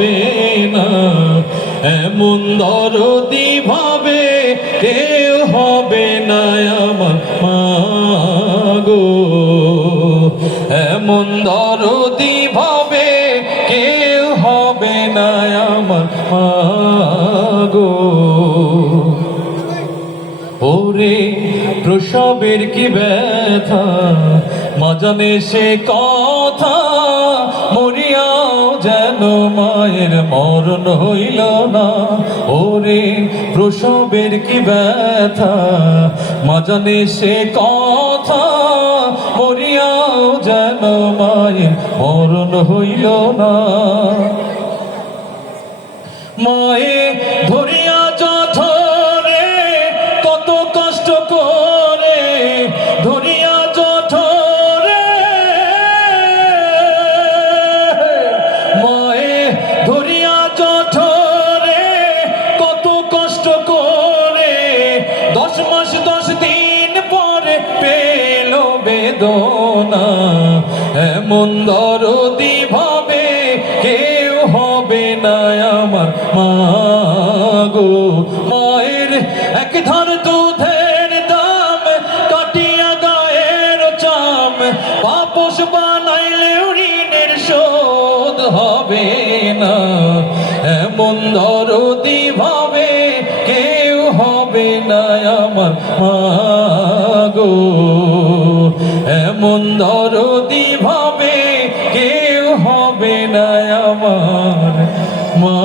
হবে না, এমন দরদি ভাবে কেউ হবে না আমার মা গো, এমন দরদি ভাবে কেউ হবে না আমার মা গো। ওরে প্রসবের কি ব্যথা, মা জানে সে কথা, মরিয়াও যেন মায়ের মরণ হইল না। ওরে প্রসবের কি ব্যথা, মা জানে সে কথা, মরিয়াও যেন মায়ের মরণ হইল না। মায়ে ধরিয়া জঠরে কত কষ্ট করে, ধরিয়া জঠরে মায়ে ধরিয়া জঠরে কত কষ্ট করে, 10 মাস 10 দিন পরে পেল বেদনা, এমন দরদি ভাবে কেউ হবে না আমার মা গো। মায়ের এক ধার দুধের দাম কাটিয়া গায়ের চাম, পাপোশ বানাইলে ঋণের শোধ হবে না, এমন দরদি ভাবে কেউ হবে না আমার মা গো, এমন দরদি ভাবে কেউ হবে না আমার মা।